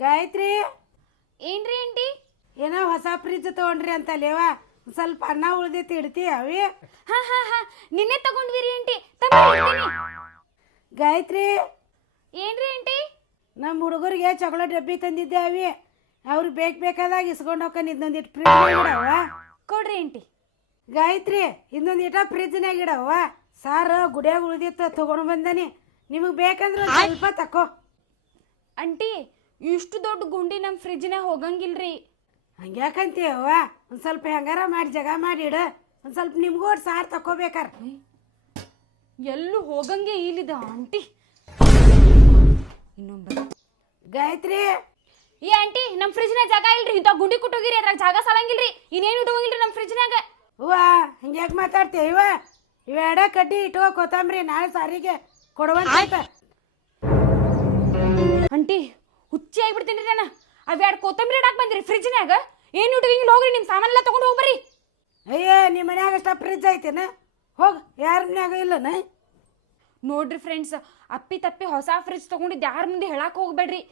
ಗಾಯತ್ರಿ ಏನ್ರಿ ಆಂಟಿ? ಏನೋ ಹೊಸ ಫ್ರಿಜ್ ತಗೊಂಡ್ರಿ ಅಂತ ಲೇವ ಸ್ವಲ್ಪ ಅನ್ನ ಉಳ್ದೈತಿ ಇಡ್ತಿ ಅವಿ. ಹಾ ಹಾ ಹಾ ನಿನ್ನೆ ತಗೊಂಡ್ವಿರಿ ಆಂಟಿ. ಗಾಯತ್ರಿ ಏನ್ರಿ ಆಂಟಿ? ನಮ್ಮ ಹುಡುಗರಿಗೆ ಚಾಕ್ಲೇಟ್ ಡಬ್ಬಿ ತಂದಿದ್ದೆ ಅವಿ. ಅವ್ರಿಗೆ ಬೇಕಾದಾಗ ಇಸ್ಕೊಂಡು ಹೋಗ್ಕೊಂಡು ಇನ್ನೊಂದಿಟ್ಟು ಫ್ರಿಜ್ ಇಡವ. ಕೊಡ್ರಿ ಆಂಟಿ. ಗಾಯತ್ರಿ ಇನ್ನೊಂದು ಇಟ ಫ್ರಿಜ್ನಾಗ ಇಡವ. ಸಾರು ಗುಡಿಯಾಗ ಉಳ್ದಿತ್ತು ತಗೊಂಡು ಬಂದಾನಿ. ನಿಮಗೆ ಬೇಕಂದ್ರೆ ಸ್ವಲ್ಪ ತಕೋ. ಆಂಟಿ ಇಷ್ಟು ದೊಡ್ಡ ಗುಂಡಿ ನಮ್ಮ ಫ್ರಿಜ್ನಾಗ ಹೋಗಂಗಿಲ್ರಿ. ಹಂಗ್ಯಾಕಂತೀಯವ್ವ, ಒಂದು ಸ್ವಲ್ಪ ಹೆಂಗಾರ ಮಾಡಿ ಜಗ ಮಾಡಿ ಇಡ. ಒಂದು ಸ್ವಲ್ಪ ನಿಮ್ಗೂ ಸಾರು ತಕೋಬೇಕಾರ. ಎಲ್ಲೂ ಹೋಗಂಗೆ ಇಲ್ಲಿದ ಆಂಟಿ. ಇನ್ನೊಂದು ಗಾಯತ್ರಿ ಈ ಆಂಟಿ ನಮ್ಮ ಫ್ರಿಜ್ನಾಗ ಜಾಗ ಇಲ್ರಿ. ಇಂಥ ಗುಂಡಿ ಕುಟ್ಟೋಗಿರಿ, ಅದ್ರಾಗ ಜಾಗ ಸಾಲಂಗಿಲ್ರಿ. ಇನ್ನೇನು ಇಟ್ಕೋಂಗಿಲ್ರಿ ನಮ್ಮ ಫ್ರಿಜ್ನಾಗ. ಹೂವ ಹಿಂಗ್ಯಾಕೆ ಮಾತಾಡ್ತೀಯ ಇವ? ಇವೆರಡ ಕಡ್ಡಿ ಇಟ್ಕೋ ಕೊತ್ತಂಬ್ರಿ ನಾಳೆ ಸಾರಿಗೆ ಕೊಡುವಂತ. ಆಂಟಿ ಹುಚ್ಚಿ ಆಗಿಬಿಡ್ತೀನಿ ರೀ ನಾನು. ಅವೆರಡು ಕೊತ್ತಂಬರಿ ಇಡಾಕ್ ಬಂದ್ರಿ ಫ್ರಿಜ್ನಾಗ. ಏನು ಇಟ್ಕೋಂಗಿಲ್ಲ, ಹೋಗ್ರಿ ನಿಮ್ಮ ಸಾಮಾನೆಲ್ಲ ತಗೊಂಡು ಹೋಗ್ಬರ್ರಿ. ಅಯ್ಯೋ ನಿಮ್ಮ ಮನ್ಯಾಗ ಅಷ್ಟ ಫ್ರಿಜ್ ಐತೇನ? ಹೋಗಿ ಯಾರ ಮನ್ಯಾಗ ಇಲ್ಲನ? ನೋಡ್ರಿ ಫ್ರೆಂಡ್ಸ್, ಅಪ್ಪಿ ತಪ್ಪಿ ಹೊಸ ಫ್ರಿಜ್ ತಗೊಂಡಿದ್ದು ಯಾರ ಮುಂದೆ ಹೇಳಕ್ ಹೋಗ್ಬೇಡ್ರಿ.